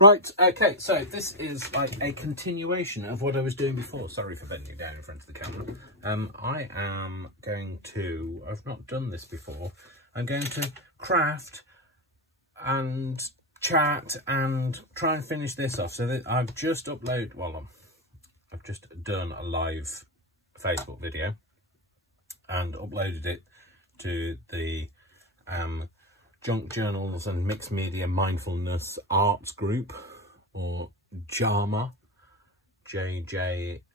Right, okay, so this is like a continuation of what I was doing before. Sorry for bending down in front of the camera. I am going to, I've not done this before, I'm going to craft and chat and try and finish this off. So that I've just uploaded, well, I've just done a live Facebook video and uploaded it to the Junk Journals and Mixed Media Mindfulness Arts Group, or JAMA, JJAMMMA,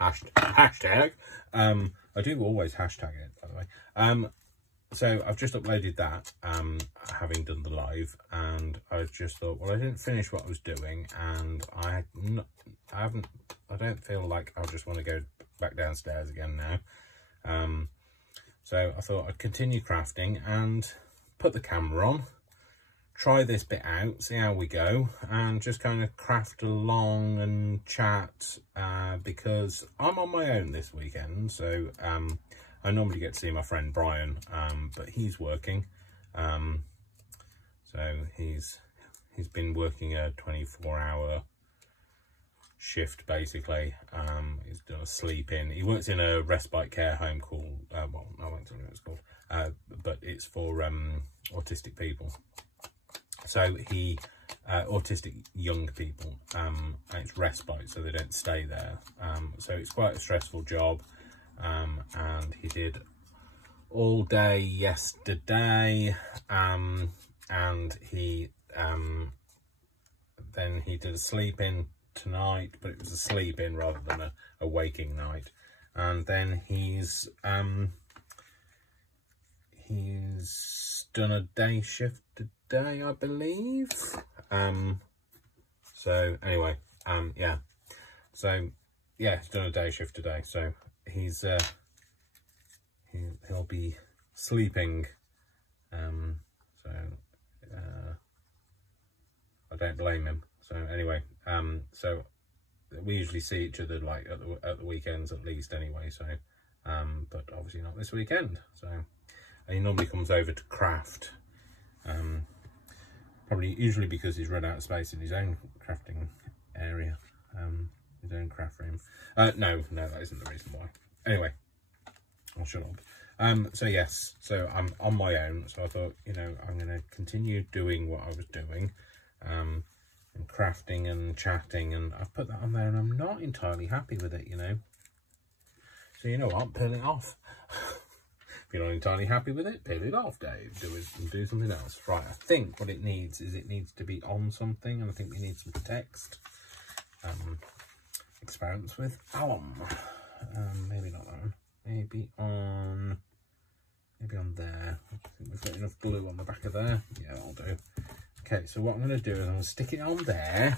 hashtag. I do always hashtag it, by the way. So I've just uploaded that, having done the live, and I just thought, well, I didn't finish what I was doing, and I don't feel like I just want to go back downstairs again now. So I thought I'd continue crafting and put the camera on, try this bit out, see how we go, and just kind of craft along and chat, because I'm on my own this weekend. So I normally get to see my friend Brian, but he's working. So he's been working a 24-hour shift, basically. He's done a sleep in. He works in a respite care home called, well, I won't tell you what it's called, but it's for autistic people. So he, autistic young people, and it's respite, so they don't stay there. So it's quite a stressful job, and he did all day yesterday, and he then he did a sleep in tonight, but it was a sleep in rather than a waking night. And then he's done a day shift today, I believe. So anyway, yeah, so yeah, he's done a day shift today, so he's he'll be sleeping, so I don't blame him. So anyway, so we usually see each other like at the weekends at least anyway, so but obviously not this weekend. So he normally comes over to craft, probably usually because he's run out of space in his own crafting area, his own craft room. No, that isn't the reason why. Anyway, I'll shut up. So yes, so I'm on my own, so I thought, you know, I'm going to continue doing what I was doing, and crafting and chatting, and I've put that on there and I'm not entirely happy with it, you know. So you know what, peel it off. If you're not entirely happy with it, peel it off, Dave. Do something else. Right, I think what it needs is it needs to be on something, and I think we need some text. Experiments with alum. Maybe not that one. Maybe on there. I think we've got enough glue on the back of there. Yeah, that'll do. Okay, so what I'm going to do is I'm going to stick it on there.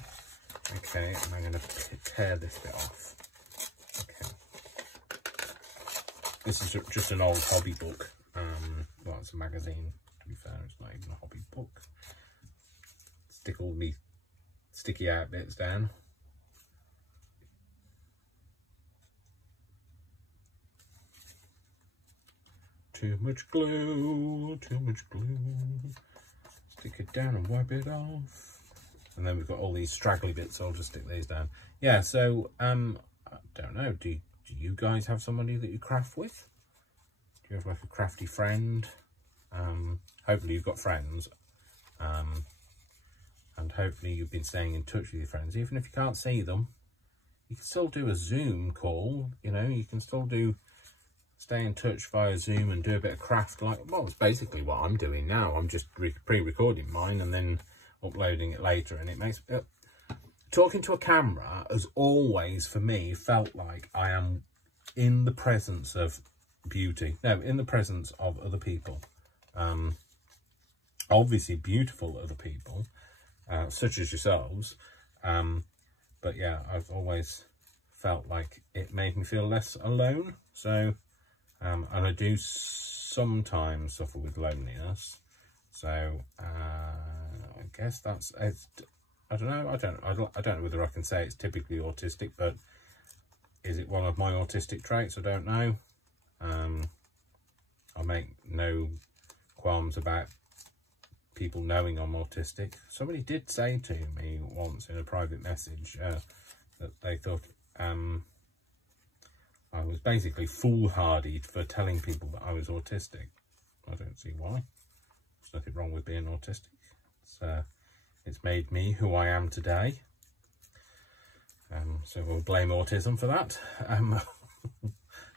Okay, and I'm going to tear this bit off. Okay. This is just an old hobby book. Well, it's a magazine, to be fair. It's not even a hobby book. Stick all the sticky out bits down. Too much glue, too much glue. Stick it down and wipe it off. And then we've got all these straggly bits, so I'll just stick these down. Yeah, so, I don't know, do you guys have somebody that you craft with? Do you have like a crafty friend? Hopefully you've got friends. And hopefully you've been staying in touch with your friends. Even if you can't see them, you can still do a Zoom call, you know, you can still stay in touch via Zoom and do a bit of craft, like, well, it's basically what I'm doing now. I'm just pre-recording mine and then uploading it later, and it makes talking to a camera has always, for me, felt like I am in the presence of beauty. No, in the presence of other people. Obviously beautiful other people, such as yourselves. But yeah, I've always felt like it made me feel less alone. So, and I do sometimes suffer with loneliness. So, I guess that's, I don't know. I don't know whether I can say it's typically autistic, but is it one of my autistic traits? I don't know. I make no qualms about people knowing I'm autistic. Somebody did say to me once in a private message that they thought I was basically foolhardy for telling people that I was autistic. I don't see why. There's nothing wrong with being autistic. It's made me who I am today. So we'll blame autism for that.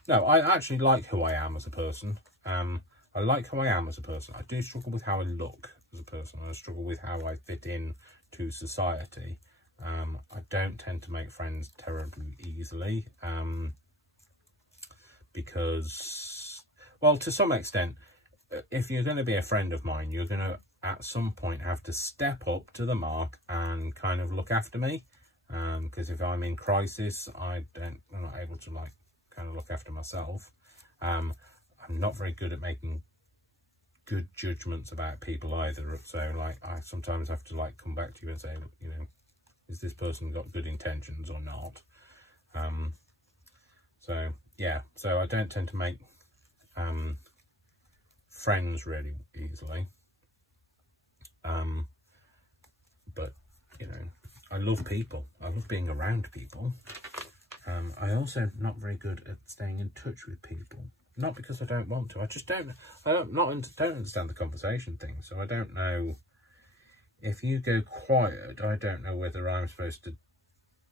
No, I actually like who I am as a person. I like who I am as a person. I do struggle with how I look as a person. I struggle with how I fit in to society. I don't tend to make friends terribly easily. Because, well, to some extent, if you're going to be a friend of mine, you're going to, at some point, have to step up to the mark and kind of look after me. Because if I'm in crisis, I'm not able to, like, kind of look after myself. I'm not very good at making good judgments about people either. So, like, I sometimes have to, like, come back to you and say, you know, is this person got good intentions or not? So, yeah, so I don't tend to make friends really easily. But, you know, I love people. I love being around people. I also not very good at staying in touch with people. Not because I don't want to. I just don't. I don't understand the conversation thing. So I don't know. If you go quiet, I don't know whether I'm supposed to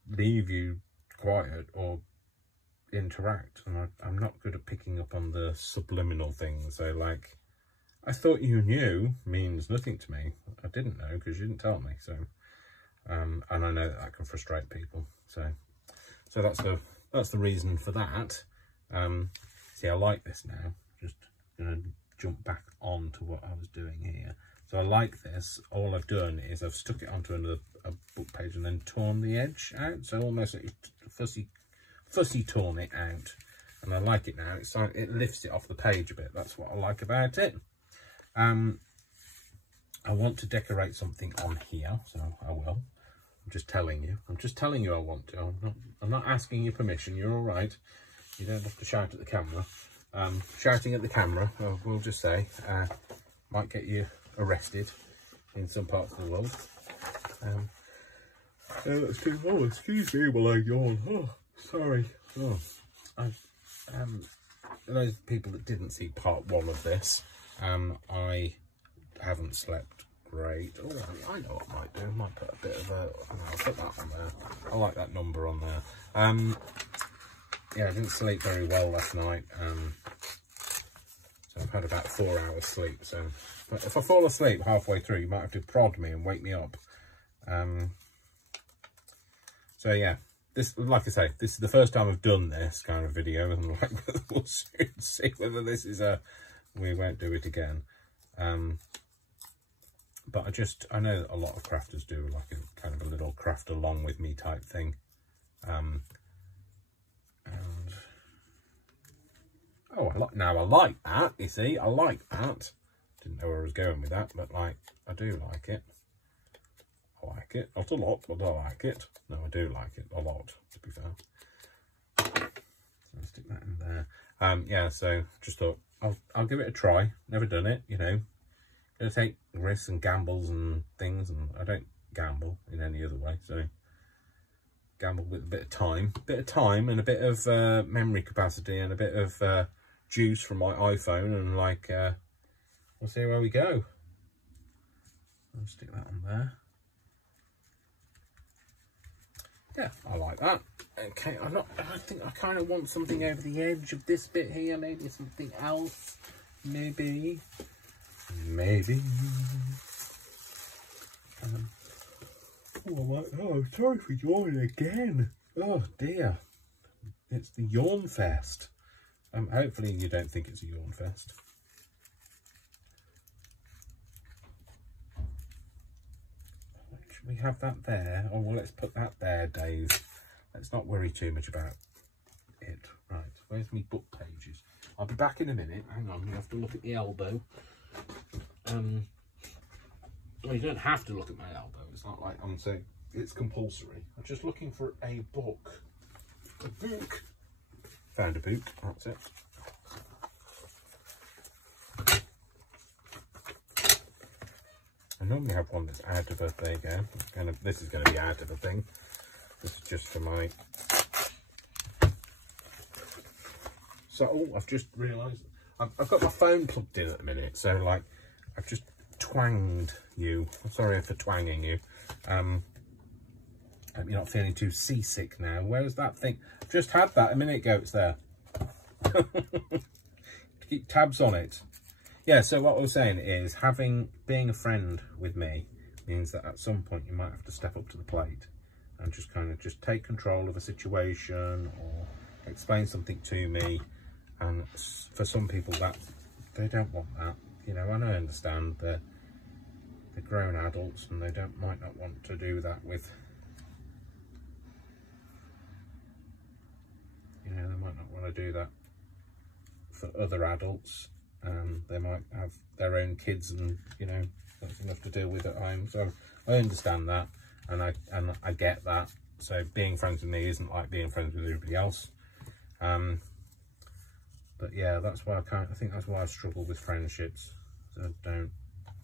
leave you quiet or interact. And I'm not good at picking up on the subliminal things. So, like, I thought you knew means nothing to me. I didn't know because you didn't tell me. So, and I know that can frustrate people. So that's the reason for that. See, I like this now. Just gonna jump back on to what I was doing here. So I like this. All I've done is I've stuck it onto a book page and then torn the edge out. So almost fussy torn it out. And I like it now. It's like it lifts it off the page a bit. That's what I like about it. I want to decorate something on here, so I will. I'm just telling you. I want to. I'm not asking your permission. You're all right. You don't have to shout at the camera. Shouting at the camera, we'll just say, might get you arrested in some parts of the world. Oh, excuse me while I yawn. Oh, sorry. Oh, those people that didn't see part 1 of this, I haven't slept great. Oh, I know what I might do. I might put a bit of a... I'll put that on there. I like that number on there. Yeah, I didn't sleep very well last night. So I've had about 4 hours sleep. So but if I fall asleep halfway through, you might have to prod me and wake me up. So yeah, this, like I say, this is the first time I've done this kind of video, and like we'll soon see whether this is we won't do it again. But I know that a lot of crafters do like a kind of a little craft along with me type thing. And oh, I like that. You see, I like that. Didn't know where I was going with that, but like I do like it. I like it, not a lot, but I like it. No, I do like it a lot, to be fair. So I'll stick that in there. Yeah, so just thought I'll give it a try. Never done it, you know. Gonna take risks and gambles and things, and I don't gamble in any other way. So gamble with a bit of time and a bit of memory capacity and a bit of juice from my iPhone, and like we'll see where we go. I'll stick that on there. Yeah, I like that. Okay, I think I kind of want something over the edge of this bit here. Maybe something else. Maybe. Oh, sorry for yawning again. Oh dear. It's the yawn fest. Hopefully you don't think it's a yawn fest. We have that there. Oh, well, let's put that there, Dave. Let's not worry too much about it. Right, where's my book pages? I'll be back in a minute. Hang on, you have to look at the elbow. Well, you don't have to look at my elbow. It's not like I'm saying it's compulsory. I'm just looking for a book. A book. Found a book. That's it. I normally have one that's out of a, there you go. This is going to be out of a thing. This is just for my... So, oh, I've just realised I've got my phone plugged in at the minute. So, like, I've just twanged you. I'm sorry for twanging you. Hope you're not feeling too seasick now. Where's that thing? Just had that a minute ago. It's there. Keep tabs on it. Yeah, so what I was saying is being a friend with me means that at some point you might have to step up to the plate and just kind of just take control of a situation or explain something to me. And for some people that they don't want that, you know, and I understand that they're grown adults and they might not want to do that with, you know, they might not want to do that for other adults. They might have their own kids and, you know, that's enough to deal with at home. So I understand that, and I get that. So being friends with me isn't like being friends with everybody else. But yeah, that's why I think that's why I struggle with friendships. So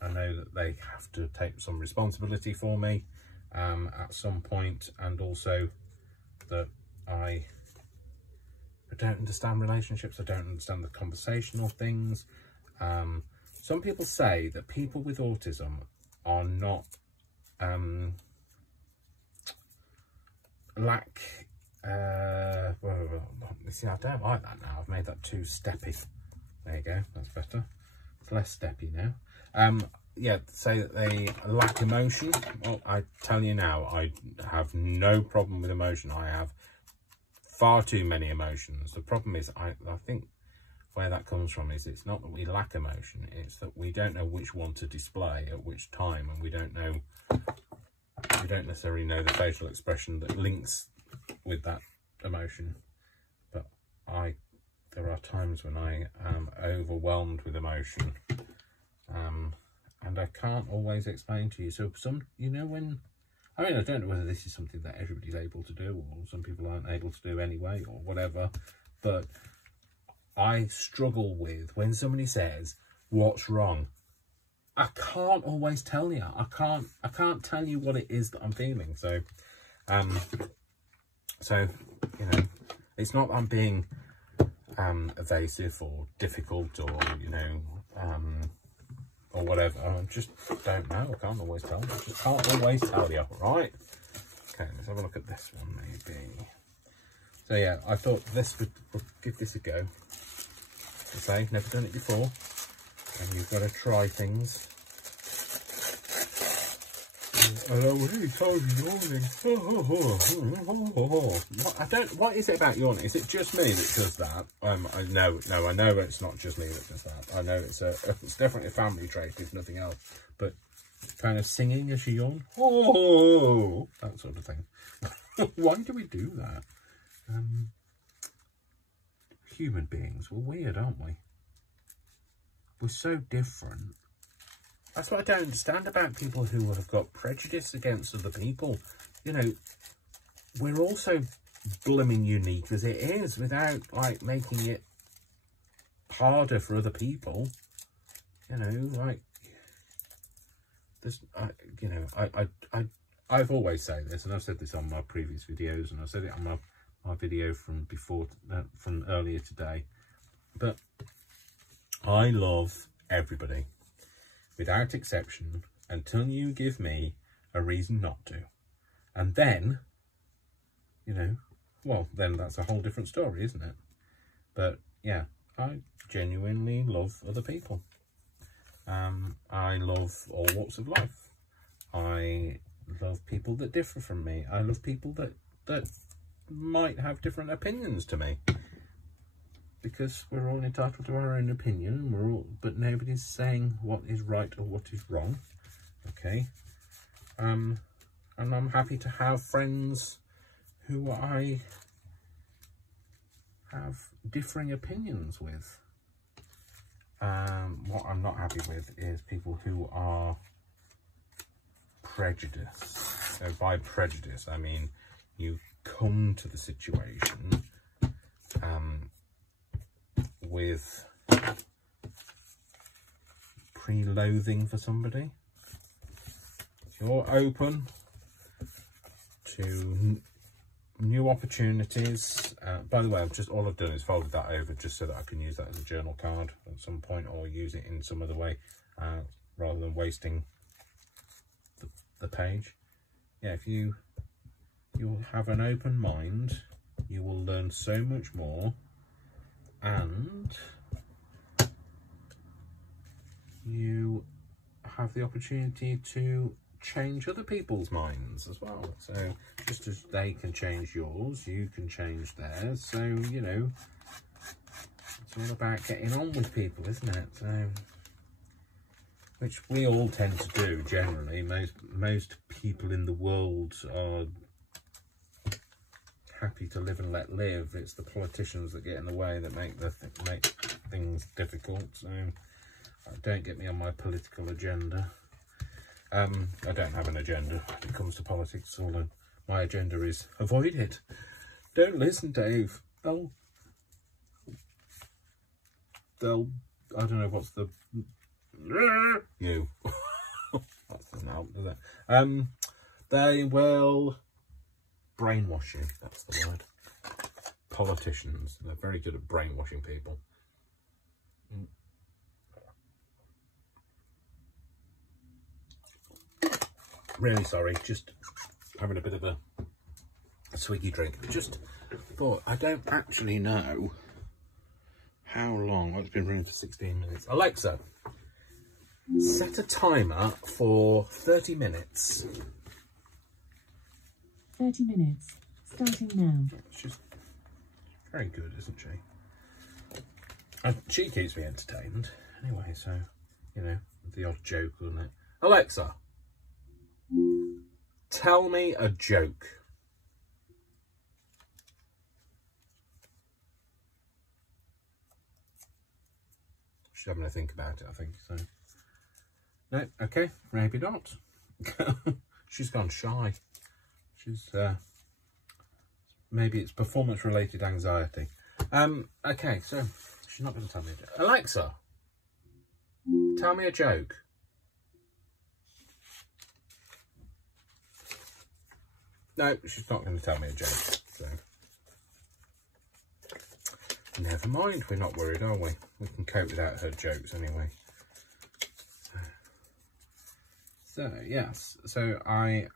I know that they have to take some responsibility for me at some point, and also that I don't understand relationships. I don't understand the conversational things. Some people say that people with autism are not see, I don't like that now. I've made that too steppy. There you go, that's better. It's less steppy now. Yeah, say that they lack emotion. Well, I tell you now, I have no problem with emotion. I have far too many emotions. The problem is, I think where that comes from is it's not that we lack emotion, it's that we don't know which one to display at which time, and we don't necessarily know the facial expression that links with that emotion. But there are times when I am overwhelmed with emotion, and I can't always explain to you. So you know, I mean, I don't know whether this is something that everybody's able to do, or some people aren't able to do anyway, or whatever, but I struggle with when somebody says, "What's wrong?" I can't always tell you. I can't tell you what it is that I'm feeling. So, you know, it's not that I'm being evasive or difficult, or, you know, or whatever. I just don't know. I can't always tell. I just can't always tell you, right? Okay, let's have a look at this one, maybe. So yeah, I thought we'll give this a go. As I say, never done it before, and you've got to try things. And I'm really tired of yawning. What is it about yawning? Is it just me that does that? I know it's not just me that does that. I know it's definitely a family trait, if nothing else. But kind of singing as you yawn, that sort of thing. Why do we do that? Human beings, we're weird, aren't we? We're so different. That's what I don't understand about people who have got prejudice against other people. You know, we're all so blooming unique as it is, without, like, making it harder for other people. You know, like, this, you know, I've always said this, and I've said this on my previous videos, and I said it on my video from earlier today, but I love everybody without exception until you give me a reason not to. And then, you know, well, then that's a whole different story, isn't it? But yeah, I genuinely love other people. I love all walks of life. I love people that differ from me. I love people that might have different opinions to me, because we're all entitled to our own opinion, but nobody's saying what is right or what is wrong. Okay. And I'm happy to have friends who I have differing opinions with. What I'm not happy with is people who are prejudiced. So by prejudice, I mean you come to the situation with pre-loathing for somebody. you're open to new opportunities. By the way, all I've done is folded that over just so that I can use that as a journal card at some point, or use it in some other way, rather than wasting the page. Yeah, if you have an open mind, you will learn so much more, and you have the opportunity to change other people's minds as well. So just as they can change yours, you can change theirs. So, you know, it's all about getting on with people, isn't it? So, which we all tend to do generally. Most people in the world are happy to live and let live. It's the politicians that get in the way that make things difficult. So don't get me on my political agenda. I don't have an agenda when it comes to politics, although my agenda is avoid it. Don't listen, Dave. They'll I don't know what's the you. That doesn't help, does it? They will brainwash you. That's the word. Politicians. They're very good at brainwashing people. Really sorry, just having a bit of a swiggy drink. Just thought, I don't actually know how long. Well, it's been running for 16 minutes. Alexa, set a timer for 30 minutes. 30 minutes, starting now. She's very good, isn't she? And she keeps me entertained. Anyway, so, you know, the odd joke, isn't it? Alexa, tell me a joke. She's having to think about it, I think. So, no, okay, maybe not. She's gone shy. She's maybe it's performance-related anxiety. Okay, so she's not going to tell me a joke. Alexa, tell me a joke. No, she's not going to tell me a joke. So never mind. We're not worried, are we? We can cope without her jokes anyway. So yes. So I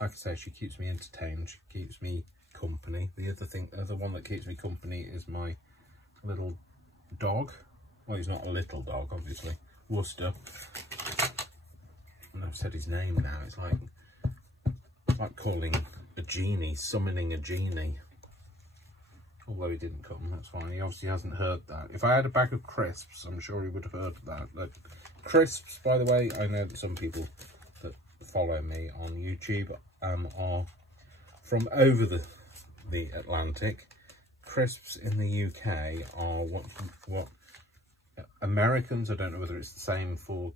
like I say, she keeps me entertained. She keeps me company. The other one that keeps me company is my little dog. Well, he's not a little dog, obviously. Worcester. And I've said his name now. It's like calling a genie, summoning a genie. Although he didn't come, that's fine. He obviously hasn't heard that. If I had a bag of crisps, I'm sure he would have heard that. But crisps, by the way, I know that some people that follow me on YouTube are from over the Atlantic. Crisps in the UK are what Americans, I don't know whether it's the same for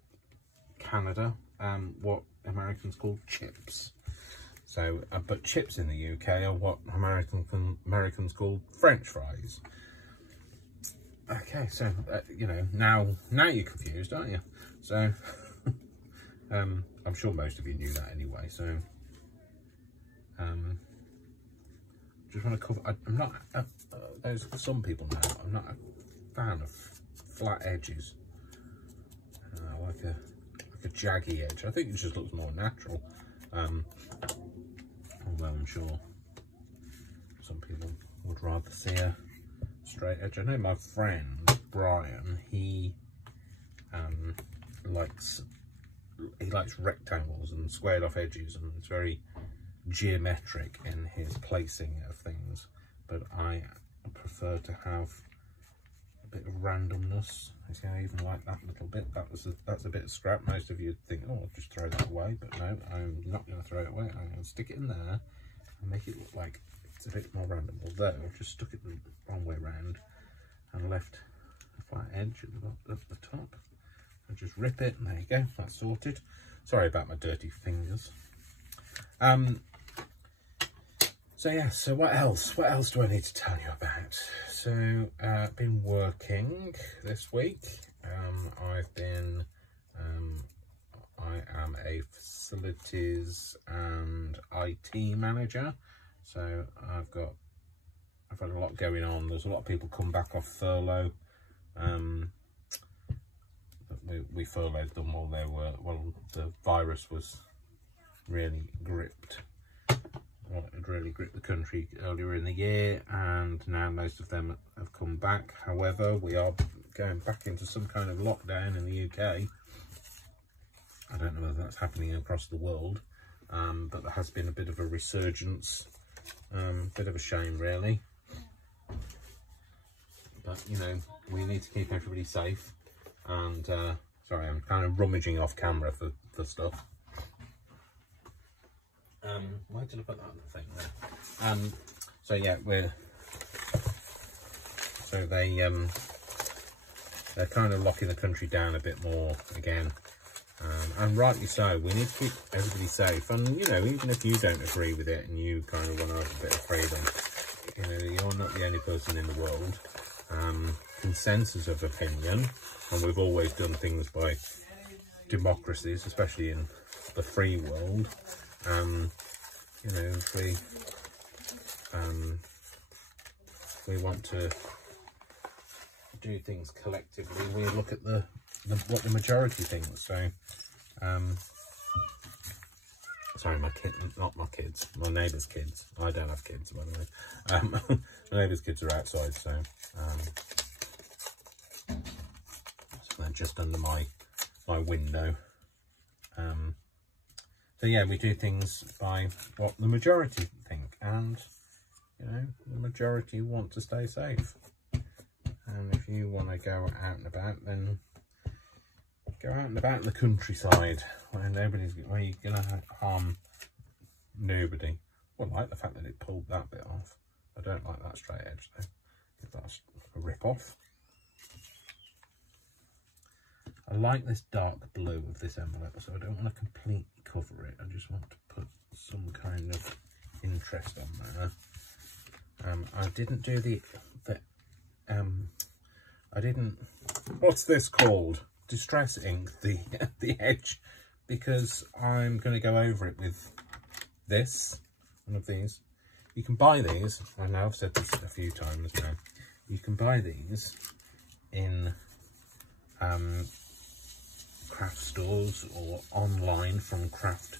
Canada, what Americans call chips. So, but chips in the UK are what Americans call French fries. Okay, so you know, now you're confused, aren't you? So, I'm sure most of you knew that anyway. So, just want to cover. I'm not. There's some people know. I'm not a fan of flat edges. Like a jaggy edge. I think it just looks more natural. Although I'm sure some people would rather see a straight edge. I know my friend Brian, he likes rectangles and squared off edges, and it's very geometric in his placing of things, but I prefer to have a bit of randomness. See, I even like that little bit. That's a bit of scrap. Most of you think, oh, I'll just throw that away, but no, I'm not going to throw it away. I'm going to stick it in there and make it look like it's a bit more random. Although I've just stuck it the wrong way round and left a flat edge at the top. I'll just rip it, and there you go. That's sorted. Sorry about my dirty fingers. So yeah, so what else do I need to tell you about? So I've been working this week. I've been facilities and IT manager. So I've had a lot going on. There's a lot of people come back off furlough. We furloughed them while they were, well, the virus was really gripped. Well, it really gripped the country earlier in the year, and now most of them have come back. However, we are going back into some kind of lockdown in the UK. I don't know whether that's happening across the world, but there has been a bit of a resurgence. Bit of a shame, really. But, you know, we need to keep everybody safe. And, sorry, I'm kind of rummaging off camera for stuff. Why did I put that on the thing there? So yeah, they're kind of locking the country down a bit more again. And rightly so. We need to keep everybody safe. And, you know, even if you don't agree with it and you kind of want to have a bit of freedom, you know, you're not the only person in the world. Consensus of opinion, and we've always done things by democracies, especially in the free world. You know, if we want to do things collectively, we look at what the majority thinks. So, sorry, not my kids, my neighbour's kids. I don't have kids, by the way. My neighbour's kids are outside, so they're just under my window. So yeah, we do things by what the majority think, and you know, the majority want to stay safe. And if you want to go out and about, then go out and about in the countryside where where you're gonna harm nobody. I like the fact that it pulled that bit off. I don't like that straight edge though. If that's a rip-off. I like this dark blue of this envelope, so I don't want to completely cover it. I just want to put some kind of interest on there. I didn't do I didn't, what's this called? Distress ink, the edge, because I'm going to go over it with this, one of these. You can buy these, I know I've said this a few times now, you can buy these in craft stores or online from craft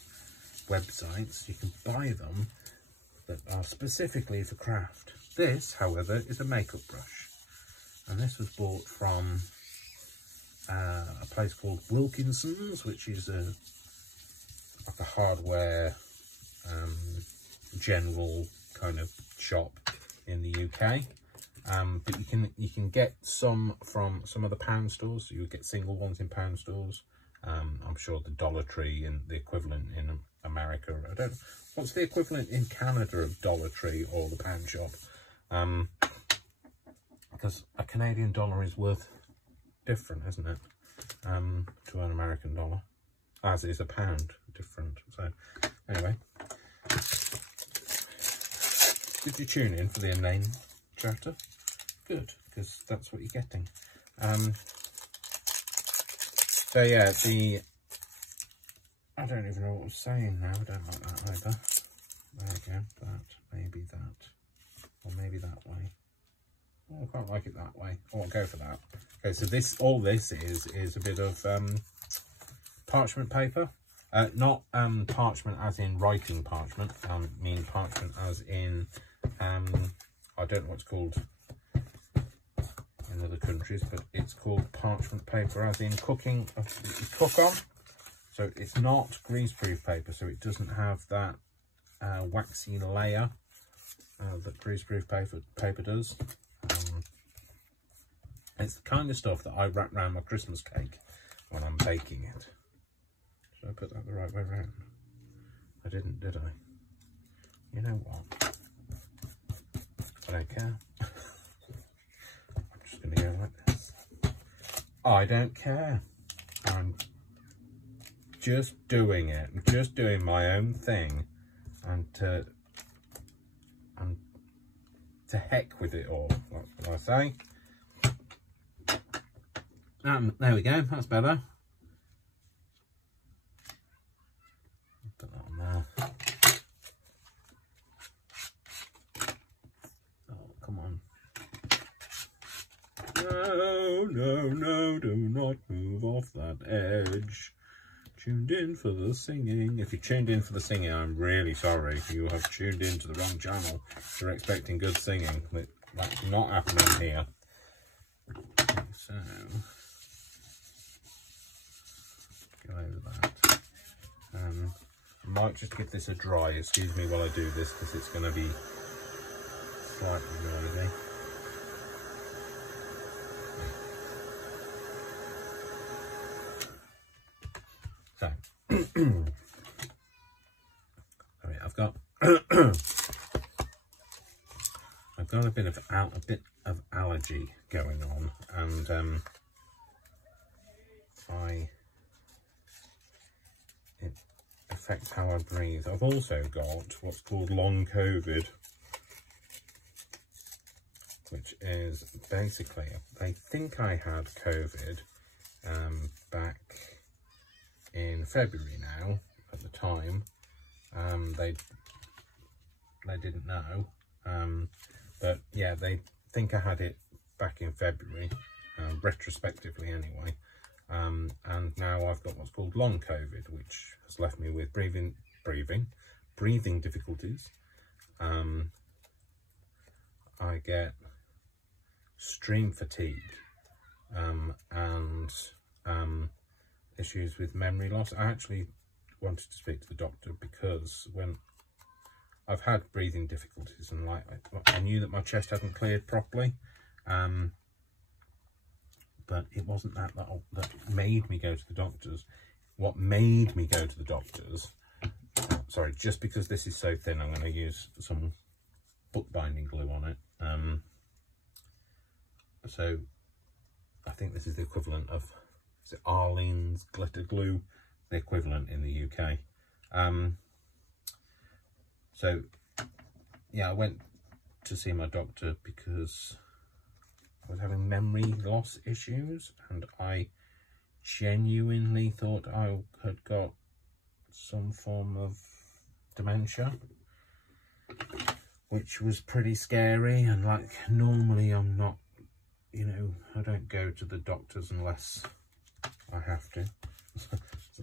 websites. You can buy them that are specifically for craft. This, however, is a makeup brush, and this was bought from a place called Wilkinson's, which is like a hardware general kind of shop in the UK. But you can get some from some of the pound stores. So you would get single ones in pound stores. I'm sure the Dollar Tree and the equivalent in America. I don't know. What's the equivalent in Canada of Dollar Tree or the pound shop? Because a Canadian dollar is worth different, isn't it? To an American dollar, as is a pound different. So anyway, did you tune in for the inane chatter? Good, because that's what you're getting. So yeah, I don't even know what I was saying now. I don't like that either. There we go. That, maybe that, or maybe that way. Oh, I quite like it that way. Oh, I'll go for that. Okay, so all this is a bit of parchment paper. Not parchment as in writing parchment. I mean parchment as in I don't know what's called in other countries, but it's called parchment paper as in cooking. You cook on. So it's not greaseproof paper, so it doesn't have that waxy layer that greaseproof paper does. It's the kind of stuff that I wrap around my Christmas cake when I'm baking it. Should I put that the right way around? I didn't, did I? You know what? I don't care. I'm just going to go like this. I don't care. I'm just doing it. I'm just doing my own thing. And to heck with it all. That's what I say. There we go. That's better. No, no, no, do not move off that edge. Tuned in for the singing. If you tuned in for the singing, I'm really sorry. You have tuned in to the wrong channel. You're expecting good singing. That's not happening here. Okay, so, go over that. I might just give this a dry. Excuse me while I do this, because it's going to be slightly noisy. So, sorry, I've got a bit of allergy going on, and it affects how I breathe. I've also got what's called long COVID, which is basically, I think I had COVID back in February now. At the time, they didn't know, but yeah, they think I had it back in February, retrospectively anyway, and now I've got what's called long COVID, which has left me with breathing difficulties. I get extreme fatigue, and issues with memory loss. I actually wanted to speak to the doctor because when I've had breathing difficulties, and like I knew that my chest hadn't cleared properly, but it wasn't that made me go to the doctors. What made me go to the doctors, sorry, just because this is so thin, I'm going to use some bookbinding glue on it. So I think this is the equivalent of, is it Arlene's glitter glue, the equivalent in the UK. So yeah, I went to see my doctor because I was having memory loss issues, and I genuinely thought I had got some form of dementia, which was pretty scary. And like, normally I'm not, you know, I don't go to the doctors unless I have to.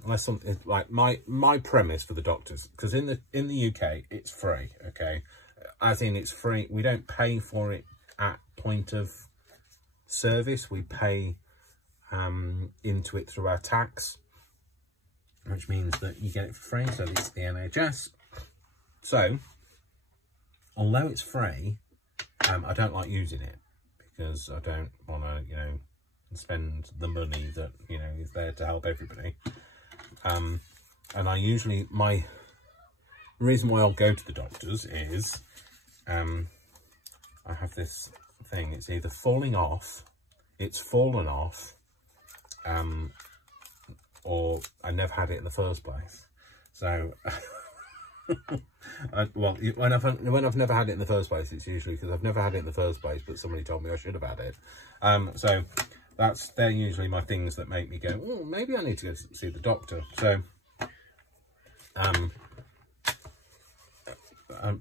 Unless something like my premise for the doctors, because in the UK it's free, okay, as in it's free. We don't pay for it at point of service. We pay into it through our tax, which means that you get it for free. So it's the NHS. So although it's free, I don't like using it because I don't want to, you know, spend the money that, you know, is there to help everybody. And I usually, my reason why I'll go to the doctors is I have this thing, it's either falling off, it's fallen off, or I never had it in the first place. So well, when I've never had it in the first place, it's usually because I've never had it in the first place, but somebody told me I should have had it. So they're usually my things that make me go, oh, maybe I need to go see the doctor. So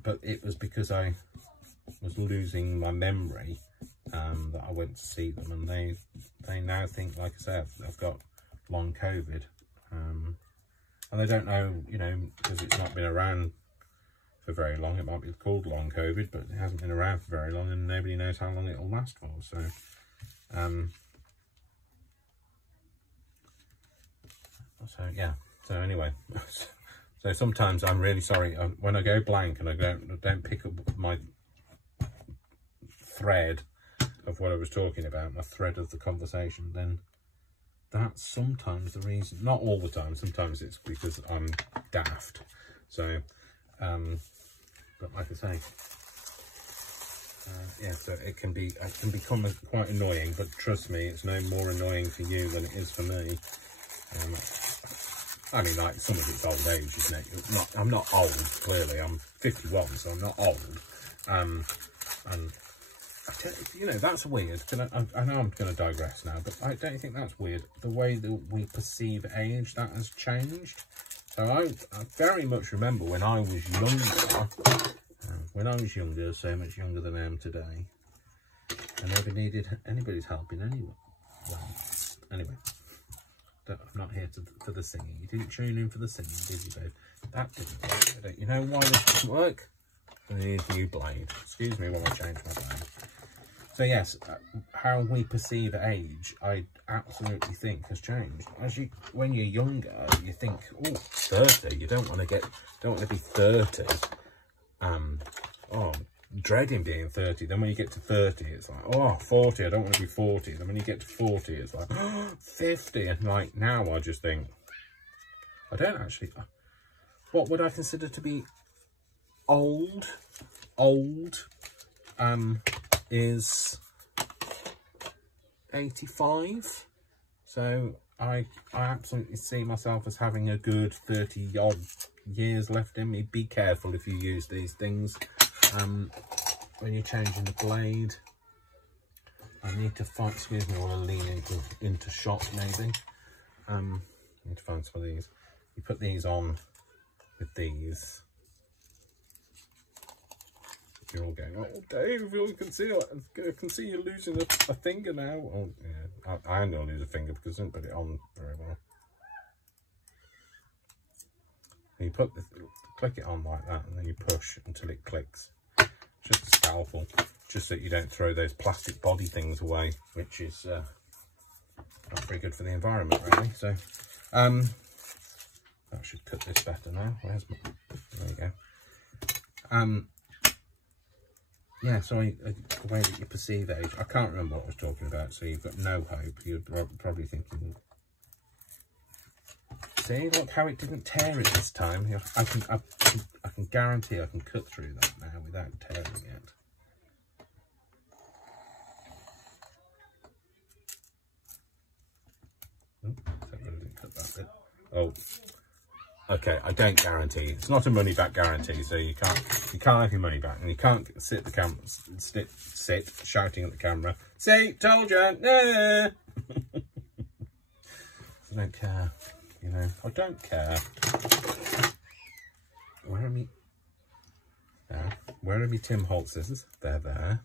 but it was because I was losing my memory that I went to see them, and they now think, like I say, I've got long COVID, and they don't know, you know, because it's not been around for very long. It might be called long COVID, but it hasn't been around for very long, and nobody knows how long it'll last for. So so yeah, so anyway, so sometimes I'm really sorry when I go blank and I don't pick up my thread of what I was talking about, my thread of the conversation, then that's sometimes the reason. Not all the time, sometimes it's because I'm daft. So but like I say, yeah, so it can become quite annoying, but trust me, it's no more annoying for you than it is for me. I mean, like, some of it's old age, isn't it? I'm not old, clearly. I'm 51, so I'm not old. And you know, that's weird. I know I'm going to digress now, but don't you think that's weird? The way that we perceive age, that has changed. So I very much remember when I was younger, so much younger than I am today. I never needed anybody's help in any way. Well, anyway, I'm not here for the singing. You didn't tune in for the singing, did you, babe? That didn't work, did it? You know why this doesn't work? I need a new blade. Excuse me while I change my blade. So yes, how we perceive age, I absolutely think has changed. When you're younger, you think, oh, 30. You don't want to be 30. Oh, dreading being 30. Then when you get to 30, it's like, oh, 40. I don't want to be 40. Then when you get to 40, it's like, oh, 50. And like now, I just think, I don't actually. What would I consider to be old? Old. Is 85, so I absolutely see myself as having a good 30 odd years left in me. Be careful if you use these things when you're changing the blade. I need to find, excuse me while I lean into shot maybe. I need to find some of these. You put these on with these. You're all going, oh, Dave, I can see you losing a finger now. Oh, yeah, I'm going to lose a finger because I didn't put it on very well. And you click it on like that, and then you push until it clicks. Just a scalpel, just so you don't throw those plastic body things away, which is not very good for the environment, really. So, I should cut this better now. There you go. Yeah, so the way that you perceive age, I can't remember what I was talking about, so you've got no hope. You're probably thinking, see, look how it didn't tear it this time. I can guarantee I can cut through that now without tearing it. Oh, I didn't cut that bit. Oh. Okay, I don't guarantee. It's not a money back guarantee, so you can't have your money back, and you can't sit shouting at the camera. See, told you, no. I don't care, you know. I don't care. Where are me Tim Holt scissors? They're there.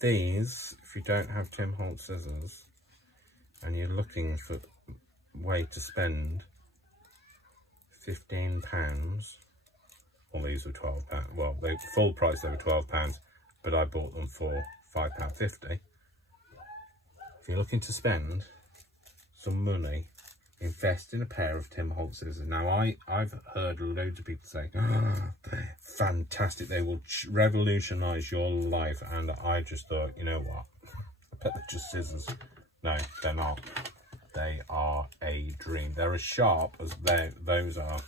These, if you don't have Tim Holt scissors, and you're looking for a way to spend £15, well, these were £12. Well, full price they were £12, but I bought them for £5.50. If you're looking to spend some money, invest in a pair of Tim Holt scissors. Now, I've heard loads of people say, oh, they're fantastic, they will revolutionise your life, and I just thought, you know what, I bet they're just scissors. No, they're not. They are a dream. They're as sharp as those are.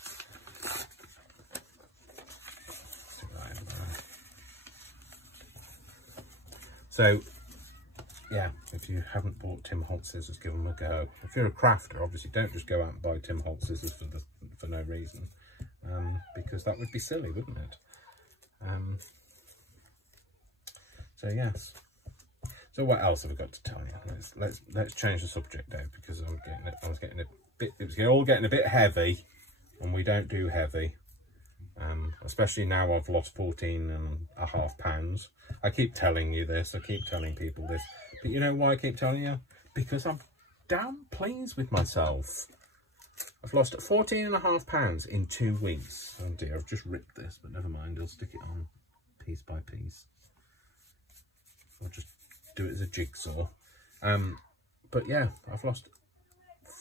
So, yeah, if you haven't bought Tim Holt scissors, give them a go. If you're a crafter, obviously, don't just go out and buy Tim Holt scissors for no reason, because that would be silly, wouldn't it? So yes. So what else have I got to tell you? Let's change the subject, Dave, because I was getting a bit. It was all getting a bit heavy, and we don't do heavy. Especially now I've lost 14.5 pounds. I keep telling you this. I keep telling people this. But you know why I keep telling you? Because I'm damn pleased with myself. I've lost 14.5 pounds in 2 weeks. Oh dear, I've just ripped this, but never mind. I'll stick it on piece by piece. I'll just do it as a jigsaw. But yeah, I've lost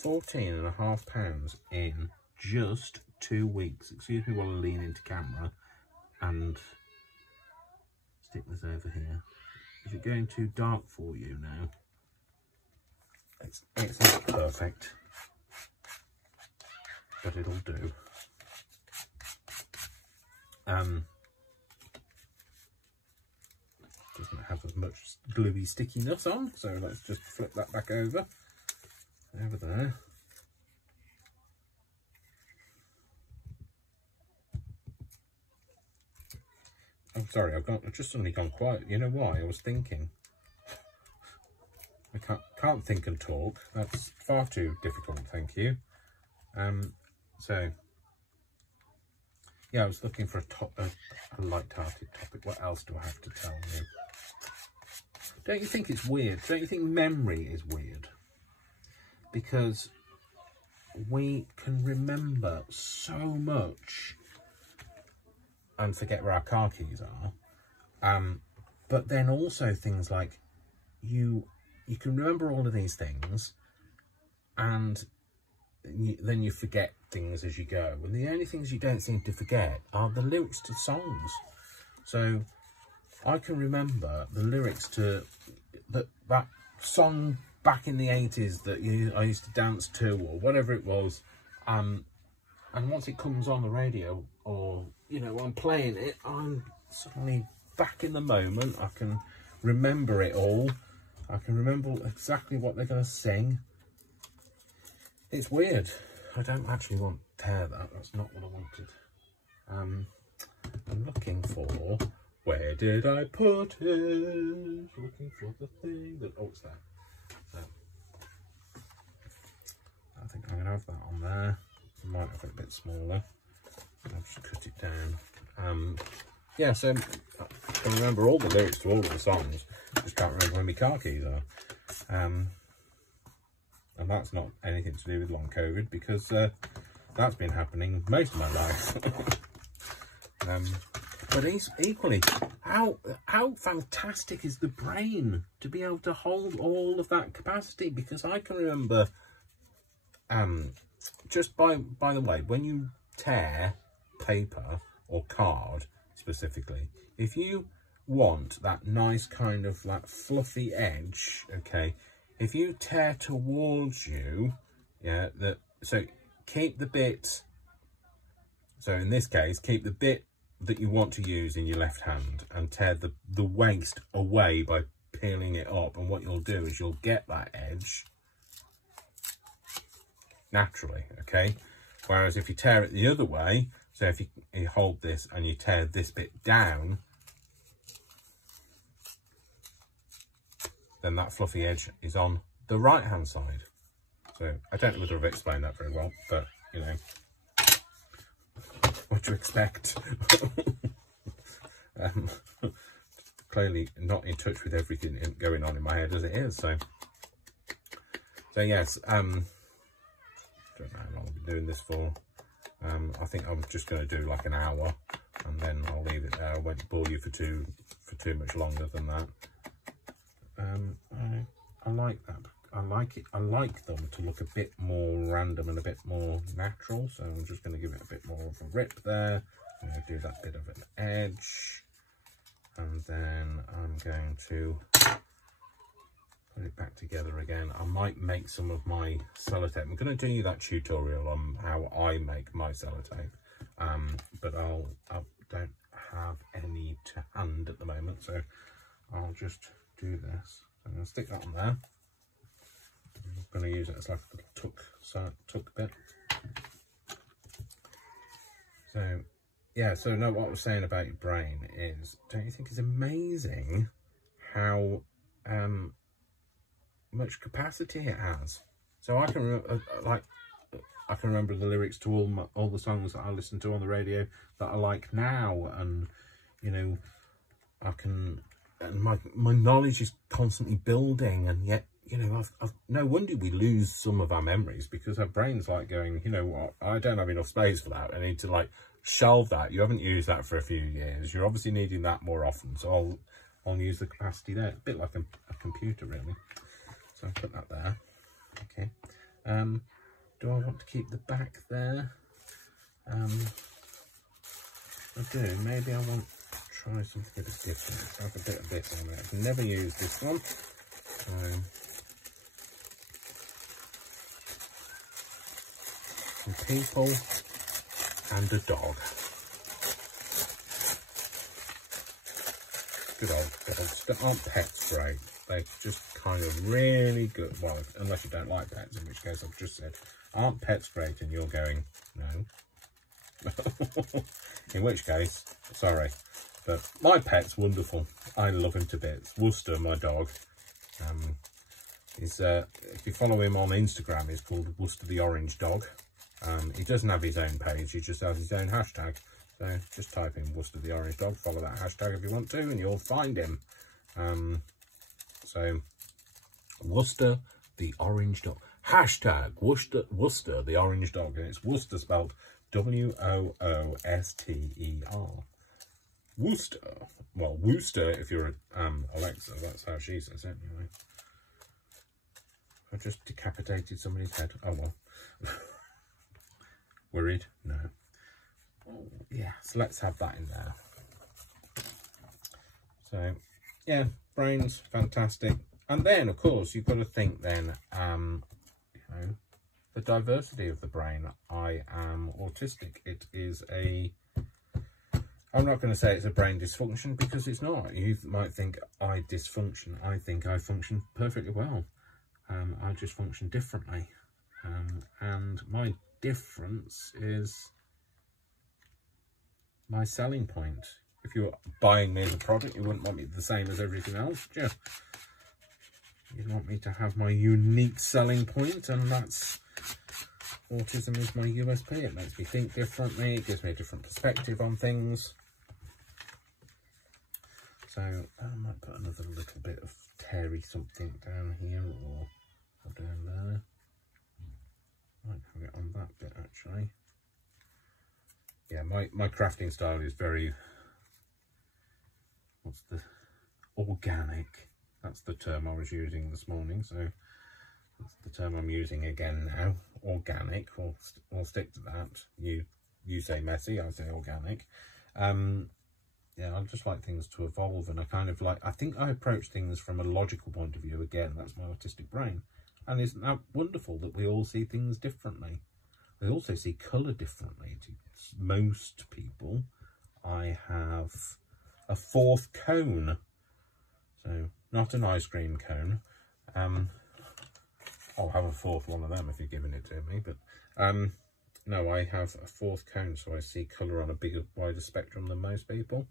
14.5 pounds in just 2 weeks. Excuse me while I lean into camera and stick this over here. Is it going too dark for you now? It's not perfect, but it'll do. Doesn't have as much gluey stickiness on, so let's just flip that back over there. I'm sorry, I've just suddenly gone quiet. You know why? I was thinking. I can't think and talk. That's far too difficult, thank you. So yeah, I was looking for a light-hearted topic. What else do I have to tell you? don't you think it's weird? Don't you think memory is weird? Because we can remember so much and forget where our car keys are. But then also things like you can remember all of these things, and then you forget things as you go. And the only things you don't seem to forget are the lyrics to songs. So I can remember the lyrics to that song back in the 80s that I used to dance to, or whatever it was. And once it comes on the radio, or, you know, I'm playing it, I'm suddenly back in the moment. I can remember it all. I can remember exactly what they're going to sing. It's weird. I don't actually want to tear that. That's not what I wanted. I'm looking for... Where did I put it? Looking for the thing that... Oh, it's there. I think I'm going to have that on there. I might have it a bit smaller. I'll just cut it down. Yeah, so I can remember all the lyrics to all of the songs. Just can't remember where my car keys are. And that's not anything to do with long COVID, because that's been happening most of my life. But equally, how fantastic is the brain to be able to hold all of that capacity? Because I can remember, just by the way, when you tear paper or card specifically, if you want that nice kind of like fluffy edge, okay, if you tear towards you, yeah, so keep the bit, so in this case, keep the bit that you want to use in your left hand and tear the waste away by peeling it up. And what you'll do is you'll get that edge naturally, okay? Whereas if you tear it the other way, so if you hold this and you tear this bit down, then that fluffy edge is on the right hand side. So I don't know whether I've explained that very well, but you know, what do you expect? Clearly not in touch with everything going on in my head as it is. So yes, don't know how long I'll be doing this for. I think I'm just going to do like an hour, and then I'll leave it there. I won't bore you for too much longer than that. I like that. I like it. I like them to look a bit more random and a bit more natural. So I'm just going to give it a bit more of a rip there. I'm going to do that bit of an edge, and then I'm going to put it back together again. I might make some of my sellotape. I'm going to do that tutorial on how I make my sellotape, but I don't have any to hand at the moment, so I'll just do this. I'm going to stick that on there. I'm going to use it as like a little tuck bit. So yeah, so no, what I was saying about your brain is, don't you think it's amazing how much capacity it has? So I can remember, I can remember the lyrics to all the songs that I listen to on the radio that I like now, and you know, I can, and my knowledge is constantly building, and yet, you know, I've no wonder we lose some of our memories, because our brain's like going, you know what, I don't have enough space for that. I need to like shelve that. You haven't used that for a few years. You're obviously needing that more often. So I'll use the capacity there. A bit like a computer, really. So I'll put that there. Okay. Do I want to keep the back there? I do. Maybe I want to try something a bit different. I have a bit of this on it. I've never used this one. Some people and a dog. Good old dogs. That aren't pets great. They're just kind of really good. Well, unless you don't like pets, in which case I've just said, aren't pets great? And you're going, no. In which case, sorry. But my pet's wonderful. I love him to bits. Worcester, my dog. If you follow him on Instagram, he's called Worcester the Orange Dog. He doesn't have his own page, he just has his own hashtag. So just type in Worcester the Orange Dog, follow that hashtag if you want to, and you'll find him. So Worcester, the orange dog. Hashtag Worcester, the orange dog. And it's Worcester spelled W-O-O-S-T-E-R. Worcester. Well, Worcester if you're Alexa. That's how she says it anyway. I just decapitated somebody's head. Oh well. Worried? No. Oh, yeah, so let's have that in there. So, yeah, brains, fantastic. And then, of course, you've got to think then, you know, the diversity of the brain. I am autistic. It is a... I'm not going to say it's a brain dysfunction because it's not. You might think I dysfunction. I think I function perfectly well. I just function differently. And my difference is my selling point. If you're buying me as a product, you wouldn't want me the same as everything else, would you? You'd want me to have my unique selling point, and that's... autism is my USP. It makes me think differently. It gives me a different perspective on things. So I might put another little bit of Terry something down here or down there. Might have it on that bit actually. Yeah, my crafting style is very, what's the, organic. That's the term I was using this morning, so that's the term I'm using again now. Organic. We'll stick to that. You say messy, I say organic. Yeah, I just like things to evolve, and I kind of like, I think I approach things from a logical point of view. Again, that's my autistic brain. And isn't that wonderful that we all see things differently? We also see colour differently. To most people, I have a 4th cone. So, not an ice cream cone. I'll have a 4th one of them if you're giving it to me. But no, I have a 4th cone, so I see colour on a bigger, wider spectrum than most people.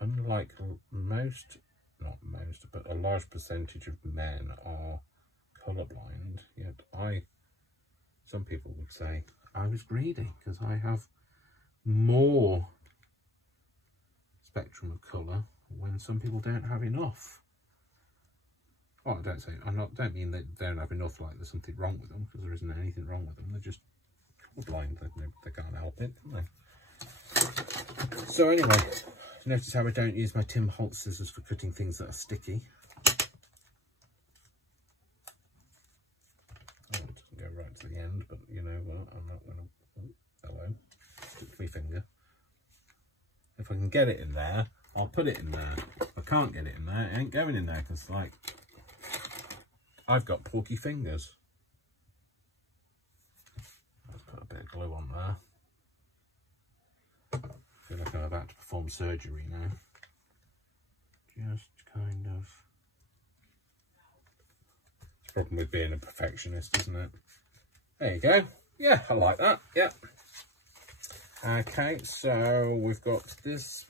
Unlike most, not most, but a large percentage of men are colourblind, yet some people would say I was greedy because I have more spectrum of colour when some people don't have enough. Well, don't mean they don't have enough like there's something wrong with them, because there isn't anything wrong with them. They're just colourblind. They can't help it, can they? So anyway, notice how I don't use my Tim Holtz scissors for cutting things that are sticky. Oh, it doesn't go right to the end, but you know what? I'm not going to... Oh, hello. Took my finger. If I can get it in there, I'll put it in there. If I can't get it in there, it ain't going in there, because, like, I've got porky fingers. Let's put a bit of glue on there. I feel like I'm about to perform surgery now. Just kind of... It's the problem with being a perfectionist, isn't it? There you go. Yeah, I like that. Yeah. Okay, so we've got this,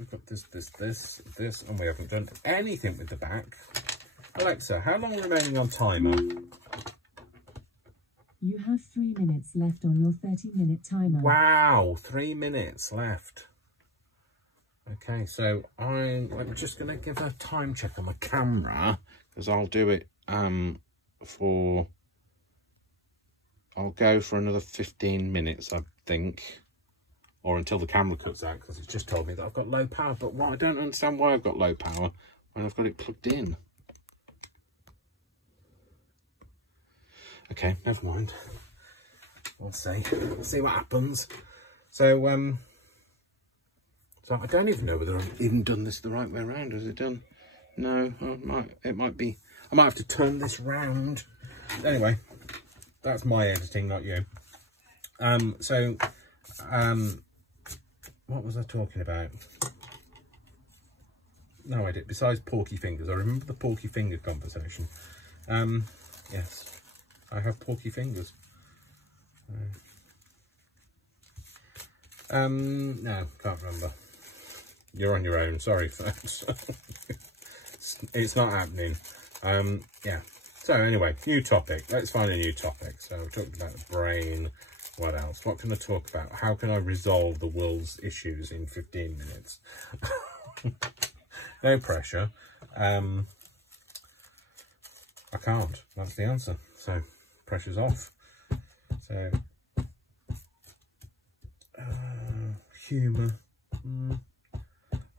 this, and we haven't done anything with the back. Alexa, how long remaining on timer? You have 3 minutes left on your 30-minute timer. Wow, 3 minutes left. Okay, so I'm just going to give a time check on my camera, because I'll do it I'll go for another 15 minutes, I think. Or until the camera cuts out, because it's just told me that I've got low power. But I don't understand why I've got low power when I've got it plugged in. Okay, never mind. We'll see. We'll see what happens. So, so I don't even know whether I've even done this the right way around. Is it done? No, it might be. I might have to turn this round. Anyway, that's my editing, not you. What was I talking about? No idea. Besides porky fingers, I remember the porky finger conversation. Yes, I have porky fingers. No, can't remember. You're on your own. Sorry, folks. It's not happening. Yeah. So anyway, new topic. Let's find a new topic. So we talked about the brain. What else? What can I talk about? How can I resolve the world's issues in 15 minutes? No pressure. I can't. That's the answer. So pressure's off. So humour.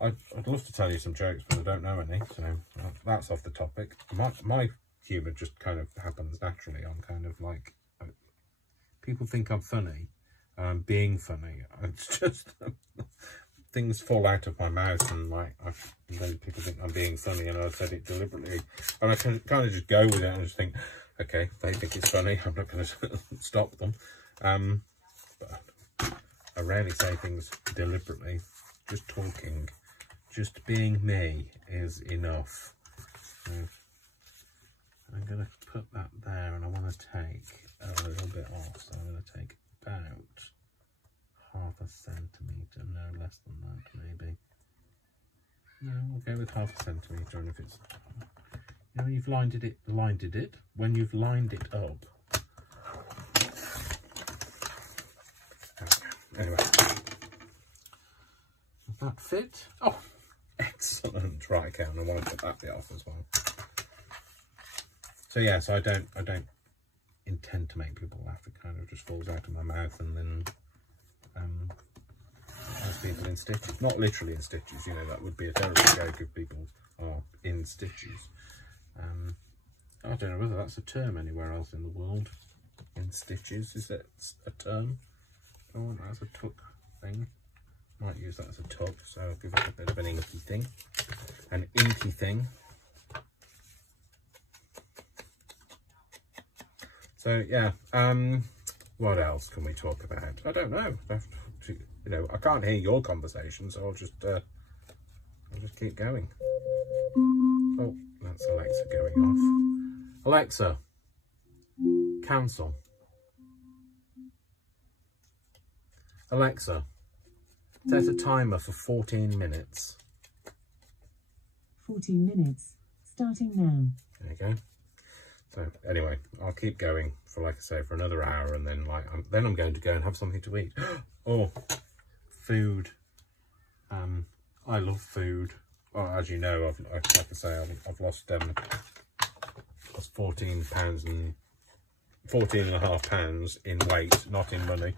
I'd love to tell you some jokes, but I don't know any, so that's off the topic. My humour just kind of happens naturally. I'm kind of like, people think I'm funny, and I'm being funny. It's just things fall out of my mouth, and like then people think I'm being funny, and I said it deliberately, and I can kind of just go with it and just think, okay, they think it's funny, I'm not going to stop them. But I rarely say things deliberately. Just talking, just being me is enough. So I'm going to put that there, and I want to take a little bit off. So I'm going to take about ½ centimetre, no less than that maybe. No, we'll go with ½ centimetre, and if it's, you know, you've lined it, when you've lined it up. Anyway. That fit? Oh, excellent. Right, okay, and I want to put that bit off as well. So yes, I don't intend to make people laugh. It kind of just falls out of my mouth, and then has people in stitches. Not literally in stitches, you know, that would be a terrible joke if people are in stitches. I don't know whether that's a term anywhere else in the world. In stitches, is it a term? Oh, that's a tuck thing. Might use that as a tub, so I'll give it a bit of an inky thing. An inky thing. So yeah, what else can we talk about? I don't know. You know, I can't hear your conversation, so I'll just keep going. Oh, that's Alexa going off. Alexa, cancel. Alexa, set a timer for 14 minutes. 14 minutes, starting now. There you go. So anyway, I'll keep going for, like I say, for another hour, and then then I'm going to go and have something to eat. Oh, food. I love food. Well, as you know, like I say, I've lost 14 and a half pounds in weight, not in money.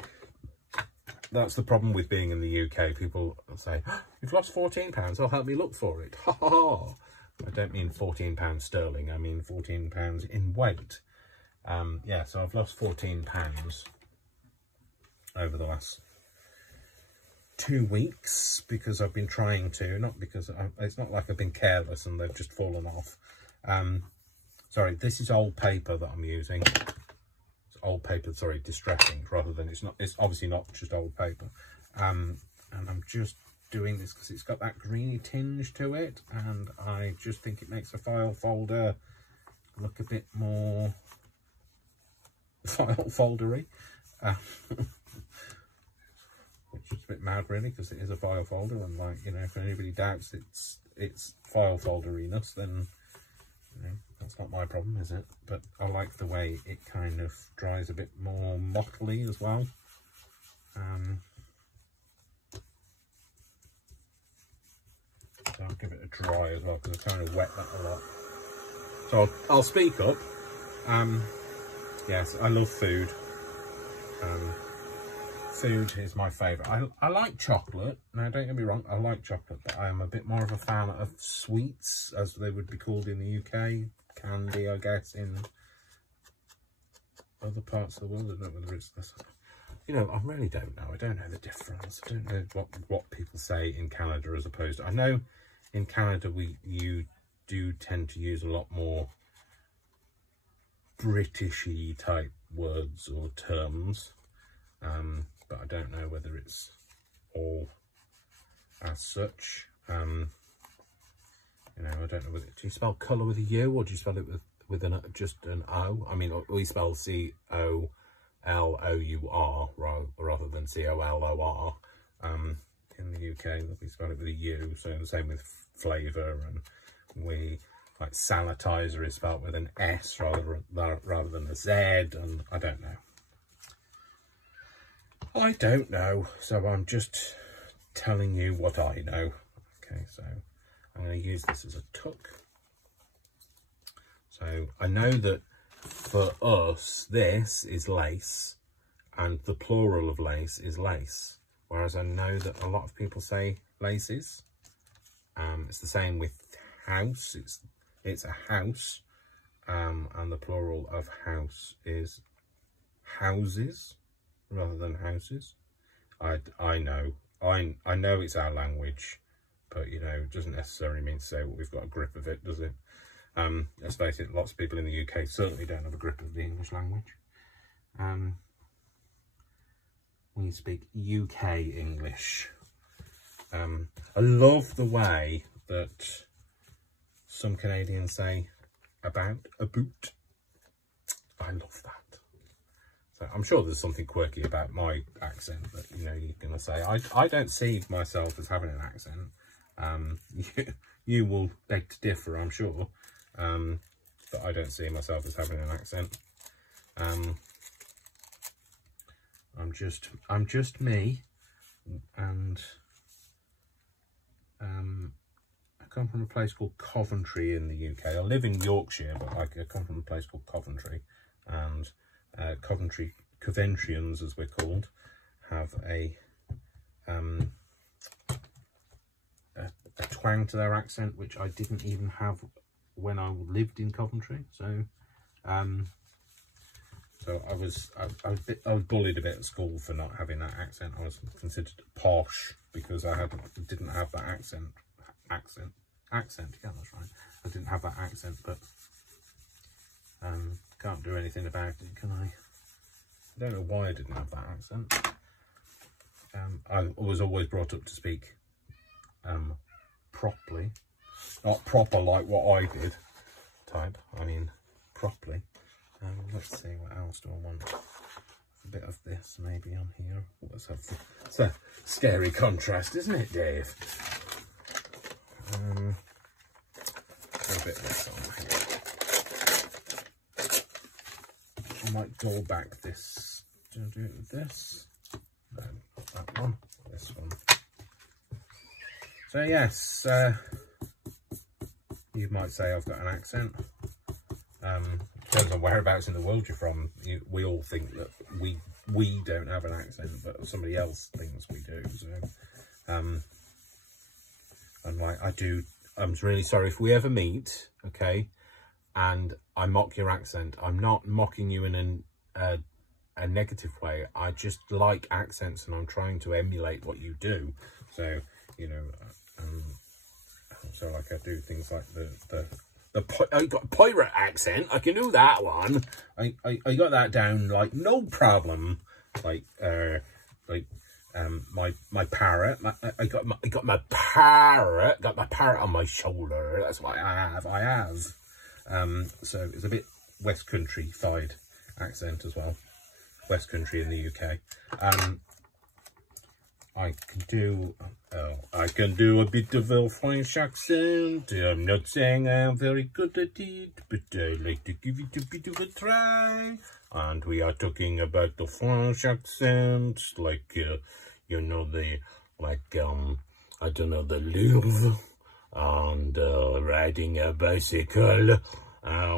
That's the problem with being in the UK. People say, "You've lost 14 pounds. I'll help me look for it." Ha ha ha. I don't mean 14 pounds sterling. I mean 14 pounds in weight. Yeah, so I've lost 14 pounds over the last 2 weeks because I've been trying to, not because it's not like I've been careless and they've just fallen off. Sorry, this is old paper that I'm using. It's old paper, sorry, distressing, rather than it's obviously not just old paper. And I'm just doing this because it's got that greeny tinge to it, and I just think it makes a file folder look a bit more file foldery, which is a bit mad really, because it is a file folder, and like, you know, if anybody doubts it's file folderiness, then you know, that's not my problem, is it? But I like the way it kind of dries a bit more mottly as well. So I'll give it a dry as well, because I kind of wet that a lot. So I'll speak up. Yes, I love food. Food is my favourite. I like chocolate. Now, don't get me wrong, I like chocolate, but I am a bit more of a fan of sweets, as they would be called in the UK. Candy, I guess, in other parts of the world. I don't know whether it's this. You know, I really don't know. I don't know the difference. I don't know what people say in Canada as opposed to... I know in Canada you do tend to use a lot more Britishy type words or terms, but I don't know whether it's all as such. You know, I don't know whether... Do you spell colour with a U, or do you spell it with just an O? I mean, we spell C-O-L-O-U-R rather than C-O-L-O-R. In the UK, we spell it with a U, so the same with flavour, and we, like, sanitizer is spelled with an S rather than a Z, and I don't know. So I'm just telling you what I know. Okay, so I'm going to use this as a tuck. So I know that for us, this is lace, and the plural of lace is lace. Whereas I know that a lot of people say laces. It's the same with house. It's a house, and the plural of house is houses rather than houses. I know it's our language, but you know, it doesn't necessarily mean to say well, we've got a grip of it, does it? Let's face it, lots of people in the UK certainly don't have a grip of the English language. We speak UK English. I love the way that some Canadians say about, a boot. I love that. So I'm sure there's something quirky about my accent that, you know, you're going to say. I don't see myself as having an accent. You will beg to differ, I'm sure. But I don't see myself as having an accent. I'm just me, and I come from a place called Coventry in the UK. I live in Yorkshire, but I come from a place called Coventry, and Coventrians, as we're called, have a twang to their accent, which I didn't even have when I lived in Coventry. So I was bullied a bit at school for not having that accent. I was considered posh because I didn't have that accent. Yeah, that's right. I didn't have that accent, but can't do anything about it, can I? I don't know why I didn't have that accent. I was always brought up to speak properly, not proper like what I did type. I mean properly. Let's see, what else do I want? A bit of this maybe on here. It's a scary contrast, isn't it, Dave? A bit of this on here. I might go back this. Do I do it with this? No, not that one. This one. So yes, you might say I've got an accent. Depends on whereabouts in the world you're from. We all think that we don't have an accent, but somebody else thinks we do. So, I'm like, I'm really sorry if we ever meet, okay, and I mock your accent. I'm not mocking you in a negative way. I just like accents, and I'm trying to emulate what you do. So, you know, so like I do things like I got a pirate accent. I can do that one. I got that down like no problem. Like my parrot. I got my parrot. Got my parrot on my shoulder. That's what I have. So it's a bit West Country-fied accent as well. West Country in the UK. I can do a bit of a French accent. I'm not saying I'm very good at it, but I like to give it a bit of a try. And we are talking about the French accent, like, you know, I don't know, the Louvre, and riding a bicycle.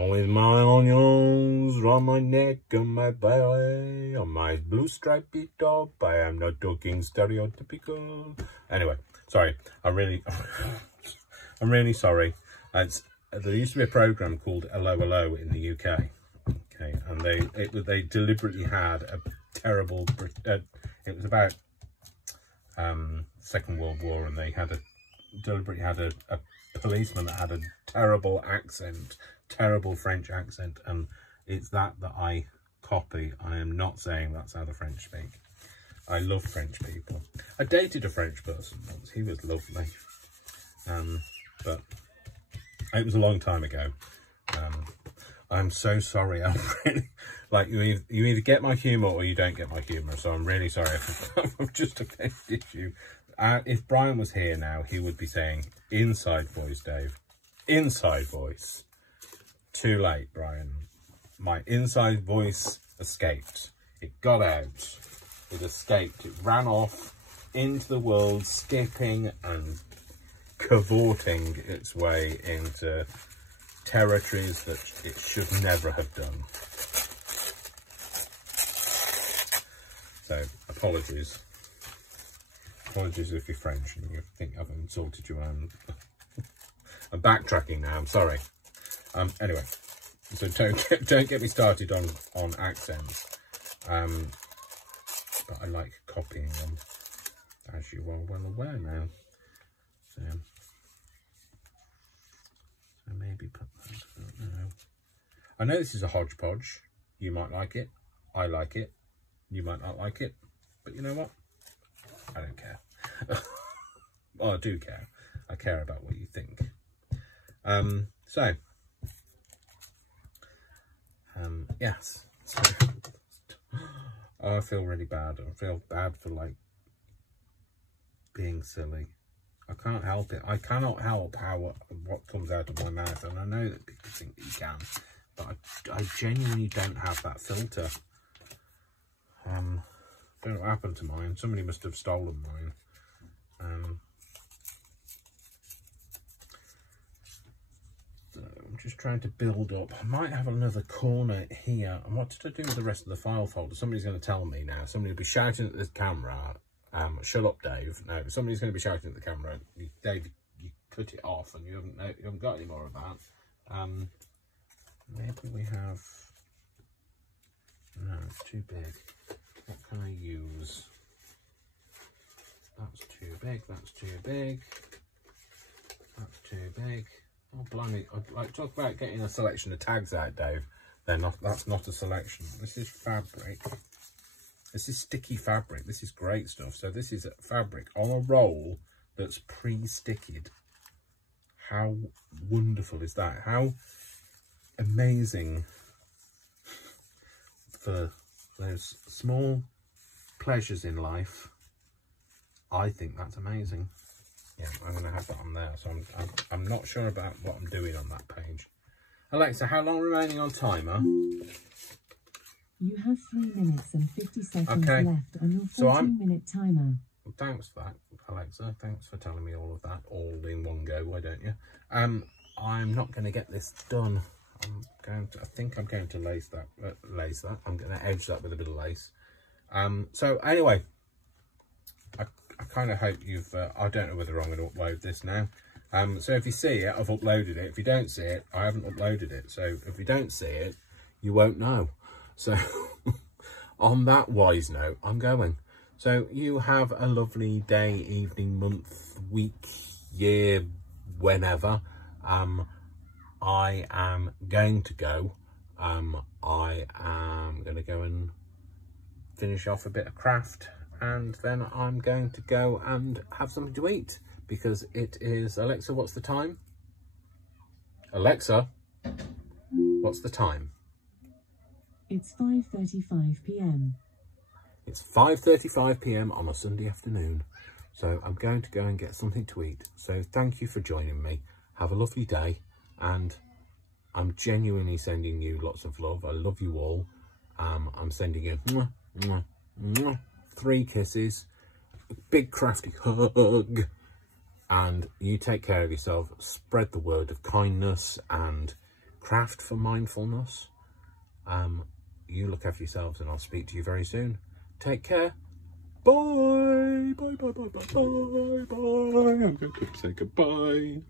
With my onions round my neck and my belly, on my blue stripy top. I am not talking stereotypical. Anyway, sorry. I'm really sorry. There used to be a program called Hello Hello in the UK. Okay, and they deliberately had a terrible. It was about Second World War, and they deliberately had a policeman that had a terrible accent. Terrible French accent, and it's that I copy. I am not saying that's how the French speak. I love French people. I dated a French person once. He was lovely, but it was a long time ago. I'm so sorry. I'm really, like, you either get my humour or you don't get my humour. So I'm really sorry if I've just offended you. If Brian was here now, he would be saying inside voice, Dave. Inside voice. Too late, Brian. My inside voice escaped. It got out. It escaped. It ran off into the world, skipping and cavorting its way into territories that it should never have done. So, apologies. Apologies if you're French and you think I've insulted you. I'm backtracking now, I'm sorry. Anyway, so don't get me started on accents. But I like copying them, as you are well aware now. So maybe put that, I don't know. I know this is a hodgepodge. You might like it. I like it. You might not like it. But you know what? I don't care. Well, I do care. I care about what you think. Yes. So, I feel really bad. I feel bad for like being silly. I can't help it. I cannot help what comes out of my mouth, and I know that people think that you can, but I genuinely don't have that filter. Don't know what happened to mine. Somebody must have stolen mine. So I'm just trying to build up. I might have another corner here. And what did I do with the rest of the file folder? Somebody's going to tell me now. Somebody will be shouting at the camera. Shut up, Dave. No, somebody's going to be shouting at the camera. Dave, you cut it off, and you haven't got any more of that. Maybe we have. No, it's too big. What can I use? That's too big. That's too big. That's too big. Oh, blimey. Like, talk about getting a selection of tags out, Dave. That's not a selection. This is fabric. This is sticky fabric. This is great stuff. So this is fabric on a roll that's pre-sticked. How wonderful is that? How amazing for those small pleasures in life. I think that's amazing. Yeah, I'm going to have that on there. So I'm not sure about what I'm doing on that page. Alexa, how long remaining on timer? You have 3 minutes and 50 seconds left on your 14-minute timer. Well, thanks for that, Alexa. Thanks for telling me all of that all in one go. Why don't you? I'm not going to get this done. I think I'm going to lace that. I'm going to edge that with a bit of lace. So anyway, I kind of hope you've. I don't know whether I'm going to upload this now. So if you see it, I've uploaded it. If you don't see it, I haven't uploaded it. So if you don't see it, you won't know. So on that wise note, I'm going. So you have a lovely day, evening, month, week, year, whenever. I am going to go. I am going to go and finish off a bit of craft, and then I'm going to go and have something to eat, because it is, Alexa, what's the time? Alexa, what's the time? It's 5:35 p.m. It's 5:35 p.m. on a Sunday afternoon. So I'm going to go and get something to eat. So thank you for joining me. Have a lovely day. And I'm genuinely sending you lots of love. I love you all. I'm sending you 3 kisses, a big crafty hug, and you take care of yourself. Spread the word of kindness and craft for mindfulness. You look after yourselves, and I'll speak to you very soon. Take care. Bye. Bye, bye, bye, bye, bye, bye. I'm going to say goodbye.